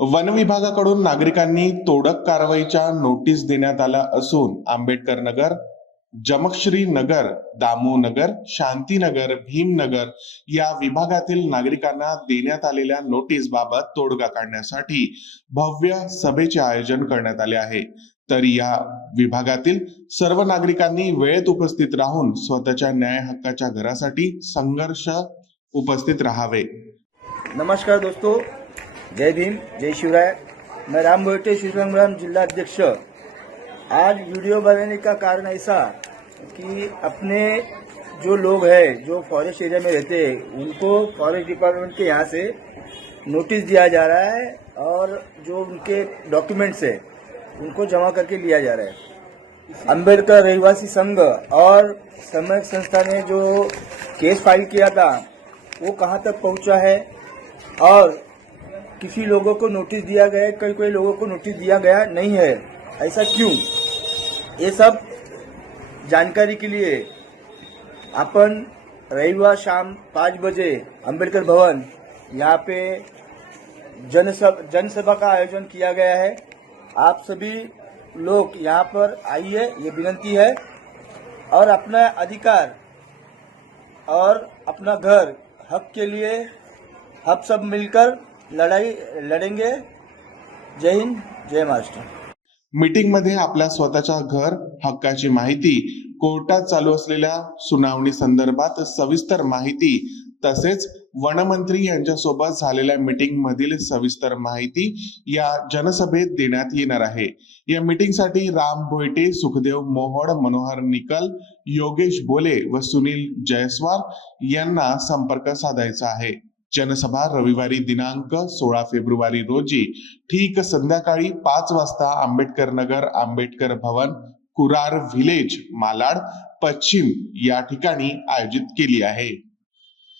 One विभागाकडून नागरिकांनी तोडक कारवाईच्या नोटीस देण्यात आल्या असून आंबेडकर नगर जमकश्री नगर दामू नगर शांतीनगर भीमनगर या विभागातील नागरिकांना देण्यात आलेल्या नोटीस बाबत तोडगा काढण्यासाठी भव्य सभेचे आयोजन करण्यात आले आहे. तर या विभागातील सर्व नागरिकांनी वेळेत उपस्थित राहून स्वतःच्या न्याय हक्काच्या घरासाठी संघर्ष उपस्थित राहावे. नमस्कार दोस्तों जय भीम, जय शिवराय। मैं राम शिव संग्राम जिला अध्यक्ष। आज वीडियो बनाने का कारण ऐसा कि अपने जो लोग हैं, जो फॉरेस्ट एरिया में रहते हैं, उनको फॉरेस्ट डिपार्टमेंट के यहाँ से नोटिस दिया जा रहा है और जो उनके डॉक्यूमेंट्स है, उनको जमा करके लिया जा रहा है। अंबेडकर रहिवासी संघ और समय संस्था ने जो केस फ़ाइल किया था, वो कहाँ तक पहुँचा है? और किसी लोगों को नोटिस दिया गया है, कई कई लोगों को नोटिस दिया गया नहीं है। ऐसा क्यों? ये सब जानकारी के लिए अपन रविवार शाम पाँच बजे अंबेडकर भवन यहाँ पे जनसभा जनसभा का आयोजन किया गया है। आप सभी लोग यहाँ पर आइए, ये विनंती है। और अपना अधिकार और अपना घर, हक के लिए हम सब मिलकर लढाई लढेंगे. जय हिंद जय महाराष्ट्र. मीटिंगमध्ये आपल्या स्वतःच्या घर हक्काची माहिती कोर्टात चालू असलेल्या सुनावणी संदर्भात सविस्तर माहिती तसेच वनमंत्री यांच्यासोबत झालेल्या मीटिंग मधील सविस्तर माहिती या जनसभेत देण्यात येणार आहे. या मीटिंगसाठी राम भोयटे सुखदेव मोहोड मनोहर निकल योगेश बोले व सुनील जयस्वाल यांना संपर्क साधायचा आहे. जनसभा रविवारी दिनांक सोळा फेब्रुवारी रोजी. ठीक संध्याकाळी पाच वाजता आंबेडकर नगर आंबेडकर भवन कुरार व्हिलेज मालाड पश्चिम या ठिकाणी आयोजित केली आहे.